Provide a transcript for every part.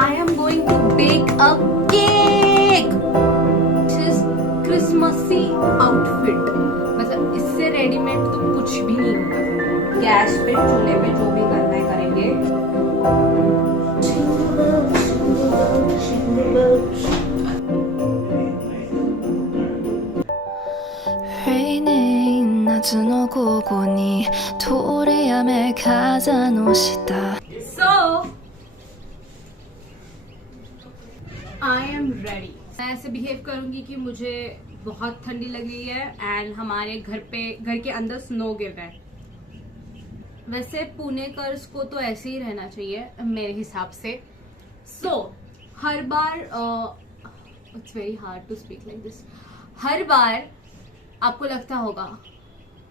I am going to bake a cake. This is Christmassy outfit. मतलब इससे readymade तो कुछ भी नहीं होगा। गैस पे चूल्हे पे जो भी करना है करेंगे। Raining 夏の午後に通り雨風の下 So I am ready. मैं ऐसे बिहेव करूंगी कि मुझे बहुत ठंडी लग रही है एंड हमारे घर के अंदर स्नो गिर रहा है। वैसे पुणेकर्स को तो ऐसे ही रहना चाहिए मेरे हिसाब से। सो हर बार it's very hard to speak like this. हर बार आपको लगता होगा,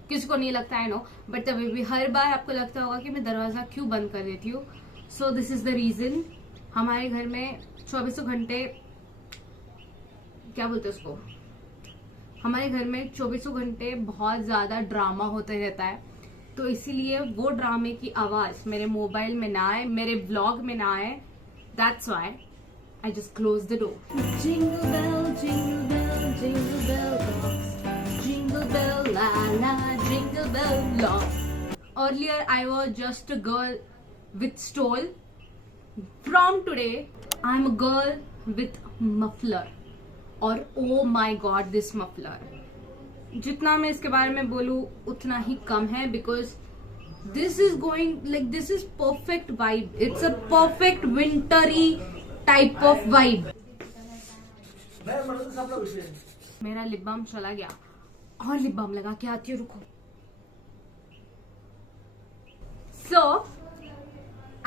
किसको नहीं लगता है नो, बट तभी भी हर बार आपको लगता होगा कि मैं दरवाजा क्यों बंद कर देती हूँ। So this is the reason. हमारे घर में 24 घंटे, क्या बोलते हैं उसको, हमारे घर में 24 घंटे बहुत ज्यादा ड्रामा होते रहता है। तो इसीलिए वो ड्रामे की आवाज मेरे मोबाइल में ना आए, मेरे ब्लॉग में ना आए। That's why I just close the door. Jingle bell jingle bell jingle bell rocks, jingle bell ला ला jingle bell locks. Earlier I was just a girl with stole. From today I'm a girl with muffler. और oh my god this muffler, जितना मैं इसके बारे में बोलूं उतना ही कम है, because this is going like this is perfect vibe. It's a perfect wintry type of vibe. मेरा लिप बाम चला गया और लिप बाम लगा के आती हूँ, रुको। So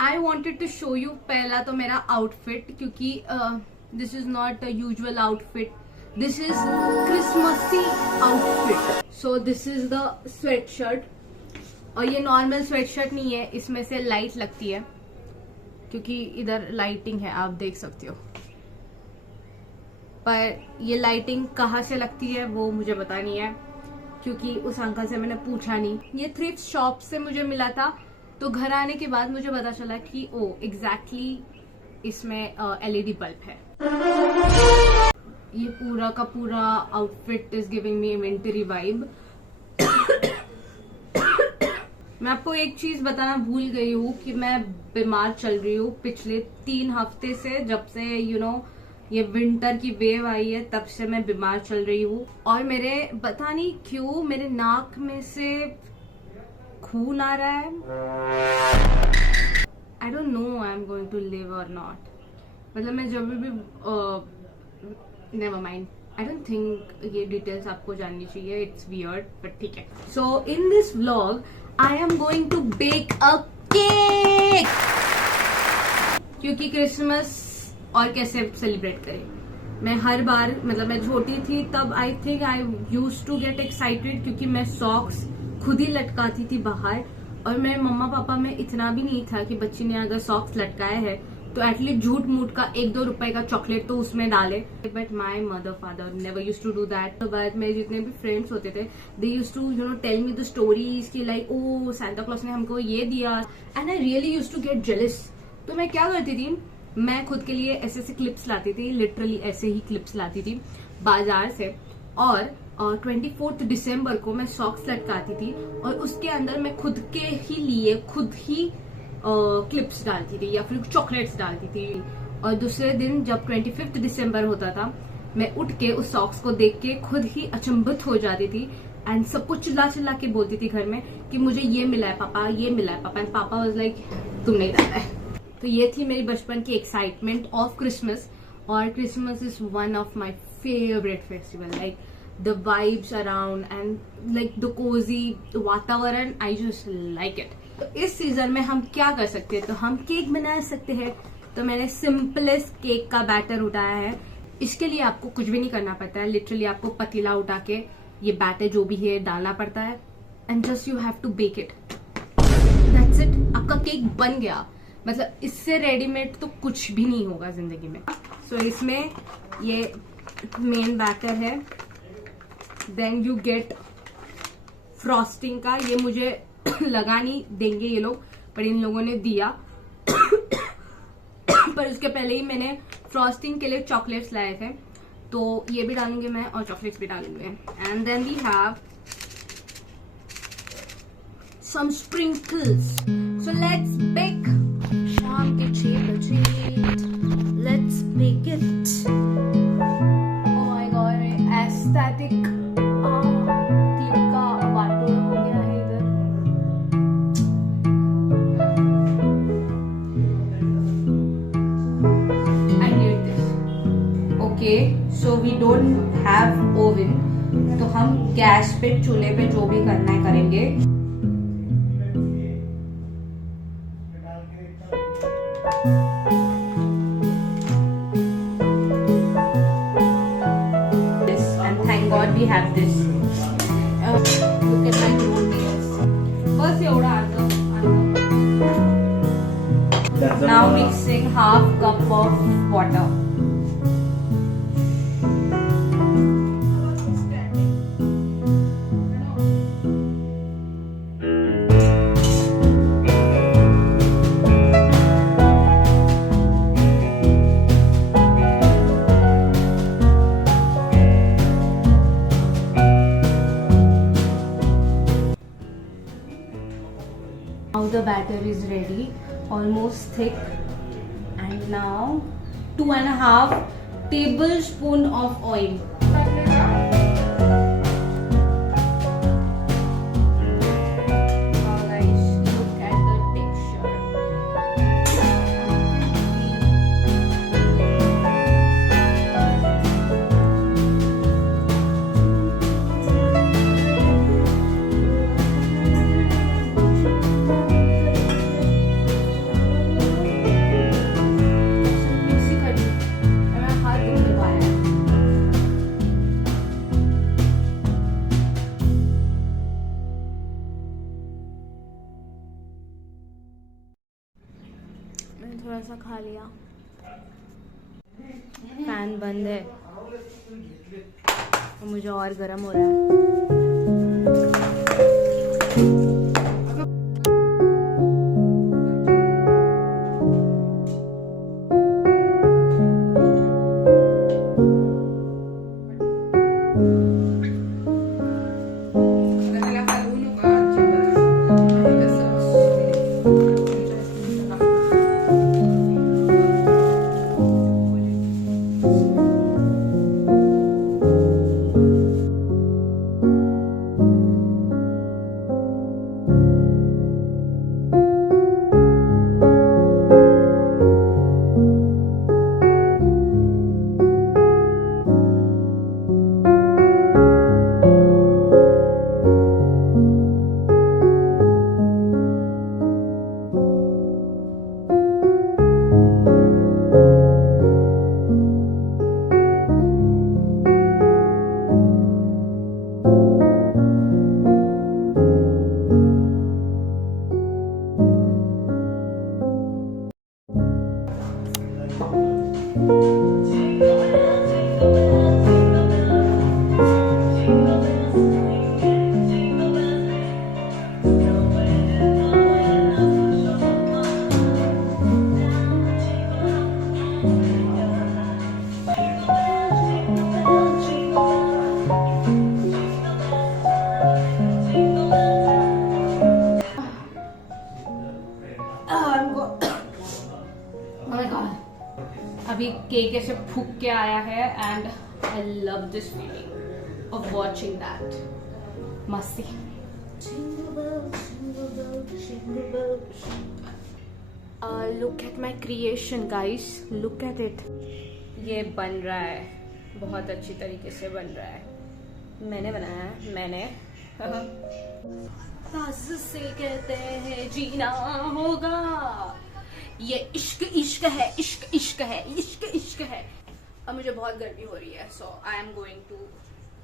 I wanted to show you पहला तो मेरा आउटफिट, क्योंकि this is not a usual outfit, this is Christmassy outfit. So this is the sweatshirt, और ये नॉर्मल स्वेट शर्ट नहीं है, इसमें से लाइट लगती है क्योंकि इधर लाइटिंग है, आप देख सकते हो। पर ये लाइटिंग कहाँ से लगती है वो मुझे पता नहीं है, क्योंकि उस अंकल से मैंने पूछा नहीं। ये थ्रिफ्ट शॉप से मुझे मिला था, तो घर आने के बाद मुझे पता चला कि ओ एग्जैक्टली इसमें LED बल्ब है। ये पूरा का पूरा outfit is giving me wintry vibe. मैं आपको एक चीज बताना भूल गई हूँ कि मैं बीमार चल रही हूँ पिछले 3 हफ्ते से। जब से ये विंटर की वेव आई है तब से मैं बीमार चल रही हूँ, और मेरे पता नहीं क्यों मेरे नाक में से खून आ रहा है। I don't know I am going to live और नॉट। मतलब मैं जब भी never mind, I don't think ये डिटेल्स आपको जाननी चाहिए, इट्स वियर्ड बट ठीक है। So in this vlog I am going to bake a cake, क्योंकि क्रिसमस और कैसे सेलिब्रेट करें। मैं हर बार, मतलब मैं छोटी थी तब I think I used to get excited, क्योंकि मैं सॉक्स खुद ही लटकाती थी बाहर, और मेरे मम्मा पापा में इतना भी नहीं था कि बच्ची ने अगर सॉक्स लटकाए है तो एटलीस्ट झूठ मूठ का 1-2 रुपए का चॉकलेट तो उसमें डाले। But my mother father never use to do that. तो बाद मेरे जितने भी फ्रेंड्स होते थे, they use to tell me the stories की लाइक ओ सांता क्लॉज ने हमको ये दिया, and I really use to get jealous. तो मैं क्या करती थी, मैं खुद के लिए ऐसे क्लिप्स लाती थी, लिटरली ऐसे ही क्लिप्स लाती थी बाजार से, और 24 दिसंबर को मैं सॉक्स लटकाती थी, और उसके अंदर मैं खुद के ही लिए खुद ही क्लिप्स डालती थी या फिर चॉकलेट्स डालती थी। और दूसरे दिन जब 25 दिसंबर होता था, मैं उठ के उस सॉक्स को देख के खुद ही अचंभित हो जाती थी, एंड सबको चिल्ला चिल्ला के बोलती थी घर में कि मुझे ये मिला है पापा, ये मिला है पापा, एंड पापा वाज लाइक तुम नहीं डाला है। तो ये थी मेरी बचपन की एक्साइटमेंट ऑफ क्रिसमस, और Christmas is one of my favourite festival. Like the vibes around and like the cozy वातावरण, I just like it। तो इस सीजन में हम क्या कर सकते हैं, तो हम केक बना सकते हैं। तो मैंने सिंपलेस्ट केक का बैटर उठाया है। इसके लिए आपको कुछ भी नहीं करना पड़ता है, लिटरली आपको पतीला उठा के ये बैटर जो भी है डालना पड़ता है, and just you have to bake it, that's it. आपका केक बन गया। मतलब इससे रेडीमेड तो कुछ भी नहीं होगा जिंदगी में। सो इसमें ये मेन बैटर है, देन यू गेट फ्रॉस्टिंग का। ये मुझे लगा नहीं देंगे ये लोग, पर इन लोगों ने दिया। पर उसके पहले ही मैंने फ्रॉस्टिंग के लिए चॉकलेट्स लाए थे, तो ये भी डालूंगी मैं और चॉकलेट्स भी डालूंगे. And then we have some sprinkles. So let's bake. शाम के 6 बजे. Let's bake it. Oh my god, aesthetic. Clip का वाटो हो गया है इधर. I need this. Okay, so we don't have oven. तो हम गैस पे चूल्हे पे जो भी करना है करेंगे. God we have this. Look at my grown nails. बस एवढा अर्ध. Now mixing half cup of water. Now the batter is ready, almost thick, and now 2.5 tablespoon of oil. Guys, look at the texture. थोड़ा सा खा लिया. Fan बंद है और मुझे और गर्म हो रहा है. अभी केक ऐसे फूक के आया है and I love this feeling of watching that. मस्ती. Look at my creation guys, look at it. ये बन रहा है, बहुत अच्छी तरीके से बन रहा है. मैंने बनाया है, मैंने. सास से कहते हैं जीना होगा, ये इश्क इश्क है, इश्क इश्क है, इश्क इश्क है. अब मुझे बहुत गर्मी हो रही है, so I am going to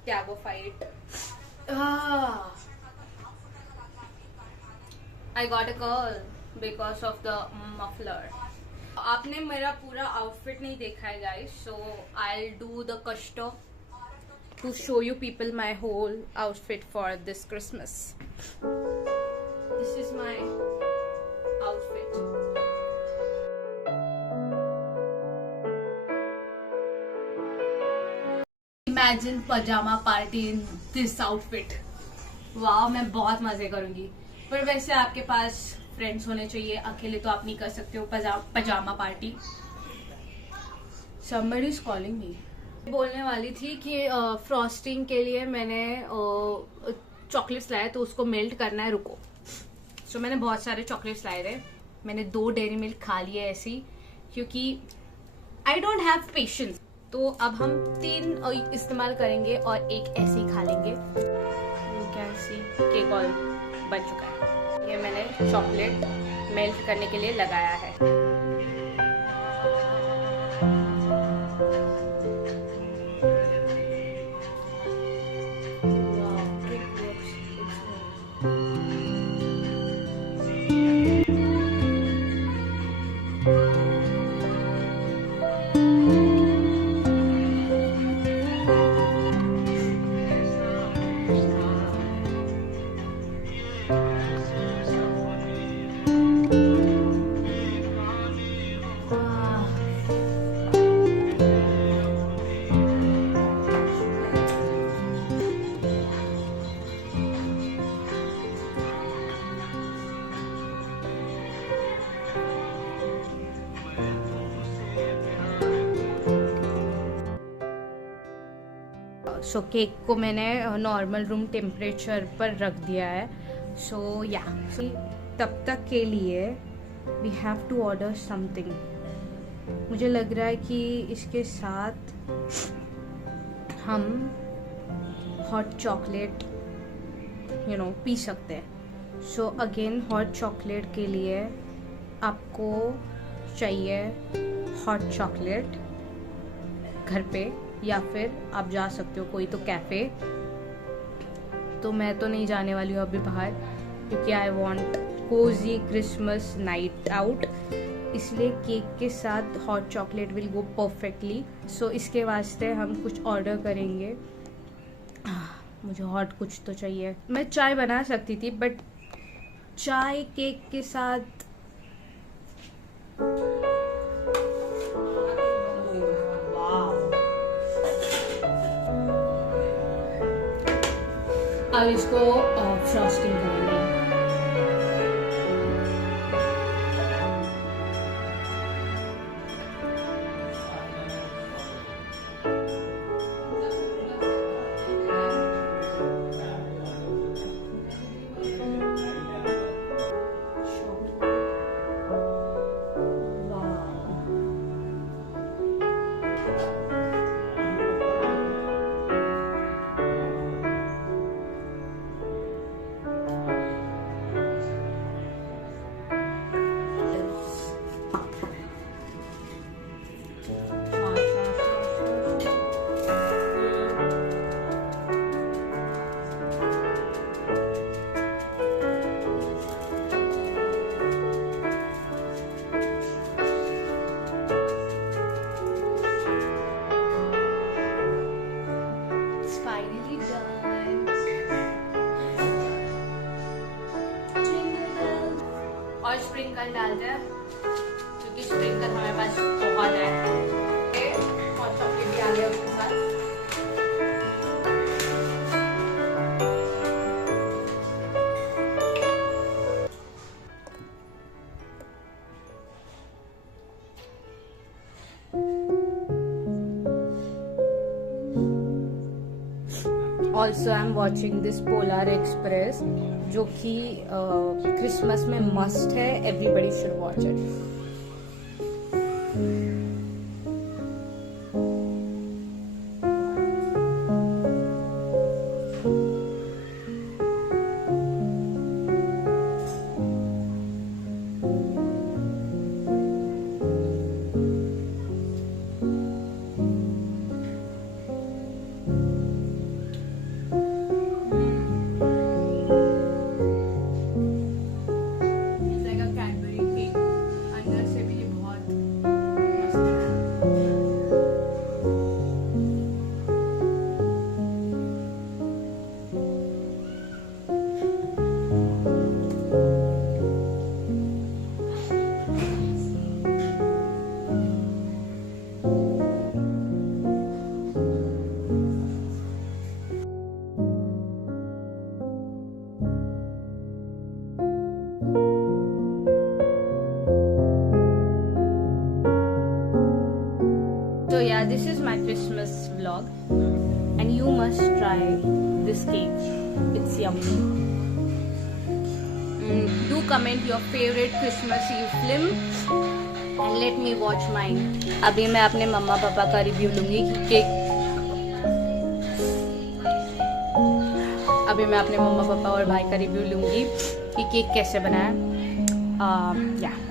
Tabo fight. I got a call because of the muffler. आपने मेरा पूरा आउटफिट नहीं देखा है guys, so I will do the कष्ट to show you people my whole outfit for this Christmas. This is my outfit. Imagine pyjama party in this outfit. वाह, मैं बहुत मजे करूंगी। पर वैसे आपके पास फ्रेंड्स होने चाहिए, अकेले तो आप नहीं कर सकते हो पजामा party. somebody is calling me। बोलने वाली थी कि फ्रॉस्टिंग के लिए मैंने चॉकलेट्स लाए, तो उसको मेल्ट करना है, रुको। सो मैंने बहुत सारे चॉकलेट्स लाए थे, मैंने 2 डेयरी मिल्क खा लिए ऐसी, क्योंकि आई डोंट हैव पेशेंस। तो अब हम 3 इस्तेमाल करेंगे और 1 ऐसे ही खा लेंगे। केक ऑल बन चुका है। ये मैंने चॉकलेट मेल्ट करने के लिए लगाया है। सो केक को मैंने नॉर्मल रूम टेम्परेचर पर रख दिया है। सो या तब तक के लिए we have to order something. मुझे लग रहा है कि इसके साथ हम हॉट चॉकलेट पी सकते हैं। सो अगेन हॉट चॉकलेट के लिए आपको चाहिए हॉट चॉकलेट घर पे, या फिर आप जा सकते हो कोई तो कैफ़े। तो मैं तो नहीं जाने वाली हूँ अभी बाहर, क्योंकि I want cozy Christmas night out, इसलिए केक के साथ hot chocolate will go perfectly. So इसके वास्ते हम कुछ ऑर्डर करेंगे। मुझे हॉट कुछ तो चाहिए। मैं चाय बना सकती थी, बट चाय केक के साथ अब इसको फ्रॉस्टिंग करेंगे। और स्प्रिंकल डालते हैं, क्योंकि स्प्रिंकल हमारे पास बहुत है। और चॉकलेट भी आ गया उसके साथ। Also I am watching this polar express, जो कि क्रिसमस में मस्ट है, everybody should watch it. So yeah, this is my Christmas vlog and you must try this cake. It's yummy. Do comment your favorite Christmas Eve film and let me watch mine. अभी मैं अपने मम्मा पापा का review लूँगी कि cake और भाई का रिव्यू लूँगी कि केक कैसे बना है. Yeah.